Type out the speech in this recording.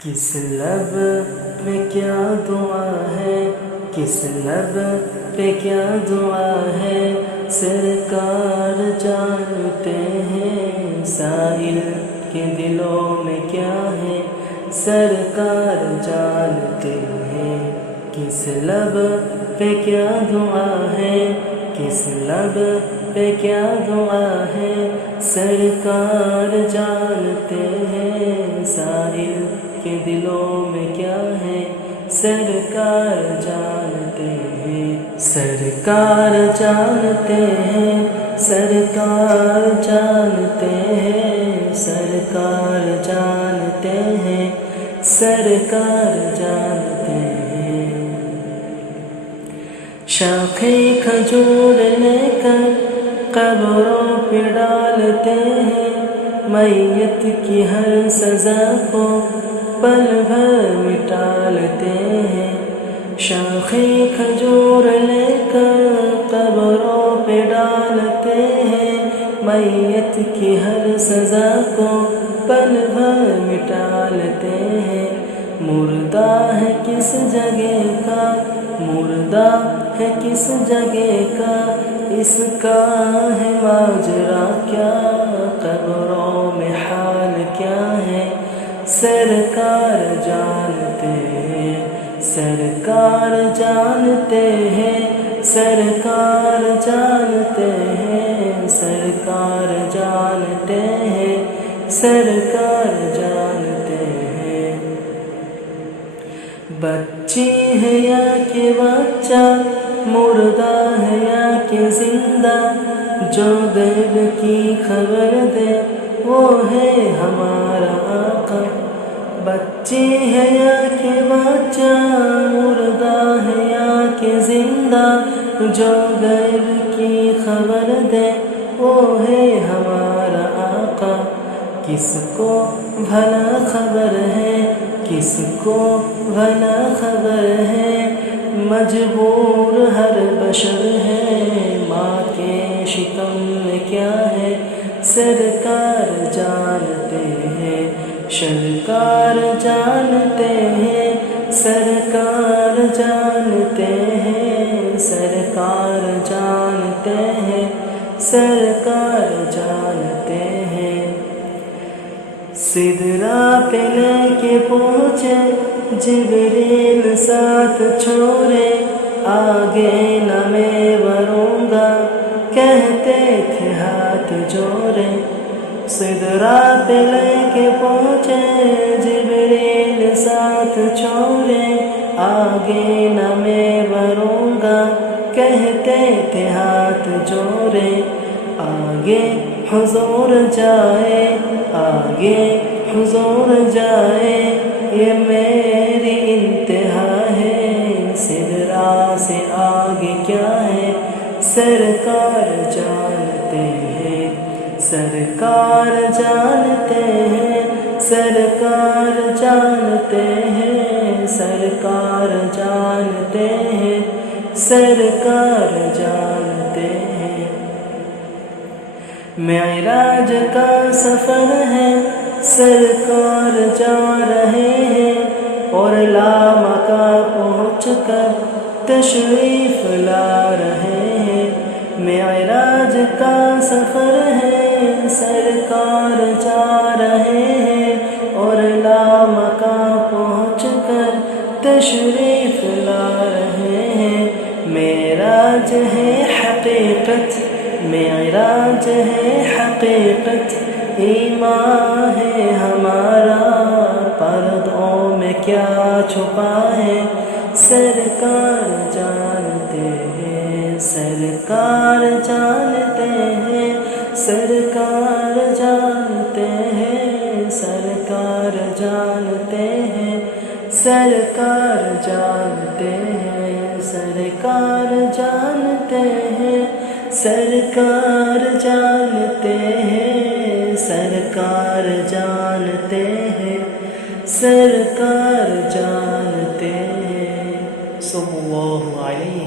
کس لب میں کیا دعا ہے، کس لب پہ کیا دعا ہے، سرکار جانتے ہیں سائل کے دلوں میں کیا ہے، سرکار جانتے ہیں کس لب پہ کیا دعا ہے، کس لب پہ کیا دعا ہے، سرکار جانتے ہیں سائل کے دلوں میں کیا ہے، سرکار جانتے ہیں، سرکار جانتے ہیں، سرکار جانتے ہیں، سرکار جانتے ہیں، سرکار جانتے ہیں۔ شاخیں کھجور لے کر قبروں پہ ڈالتے ہیں، میت کی ہر سزا کو پل بھر مٹا لیتے ہیں۔ شاخیں کھجور لے کر قبروں پہ ڈالتے ہیں، میت کی ہر سزا کو پل بھر مٹا لیتے ہیں۔ مردہ ہے کس جگہ کا، مردہ ہے کس جگہ کا، اس کا ہے ماجرا کیا، قبروں میں حال کیا ہے، سرکار جانتے ہیں، سرکار جانتے ہیں، سرکار جانتے ہیں، سرکار جانتے ہیں، سرکار جانتے ہیں۔ بچی ہے یا کہ بچہ، مردہ ہے یا کہ زندہ، جو غیب کی خبر دے وہ ہے ہمارا آقا۔ بچی ہے یا کہ بچہ، مردہ ہے یا کہ زندہ، جو غیب کی خبر دے وہ ہے ہمارا آقا۔ کس کو بھلا خبر ہے، کس کو بھلا خبر ہے، مجبور ہر بشر ہے، ماں کے شکم میں کیا ہے، سرکار جانتے ہیں، سرکار جانتے ہیں، سرکار جانتے ہیں، سرکار جانتے ہیں، سرکار جانتے ہیں۔ سدرا پہ لے کے پہنچے جبریل ساتھ چھوڑے، آگے نہ میں بڑھوں گا کہتے تھے ہاتھ جوڑے۔ سدرا پہ لے کے پہنچے جبریل ساتھ چھوڑے، آگے نہ میں بڑھوں گا کہتے تھے ہاتھ جوڑے۔ آگے حضور جائے، آگے حضور جائے، یہ میری انتہا ہے، سدرا سے آگے کیا ہے، سرکار جانتے ہیں، سرکار جانتے ہیں، سرکار جانتے ہیں، سرکار جانتے ہیں، سرکار جانتے ہیں۔ معراج کا سفر ہے، سرکار جا رہے ہیں، اور لامکاں پہنچ کر تشریف لا رہے ہیں۔ معراج کا سفر ہے، سرکار جا رہے ہیں، اور لامکاں پہنچ کر تشریف لا رہے ہیں۔ معراج ہے حقیقت، معراج ہے حقیقت، ایمان ہے ہمارا، پردوں میں کیا چھپا ہے، سرکار جانتے ہیں، سرکار جانتے ہیں، سرکار جانتے ہیں، سرکار جانتے ہیں، سرکار جانتے ہیں، سرکار جانتے ہیں، سرکار جانتے ہیں، سرکار جانتے ہیں، سرکار جانتے ہیں۔ صلی اللہ علیہ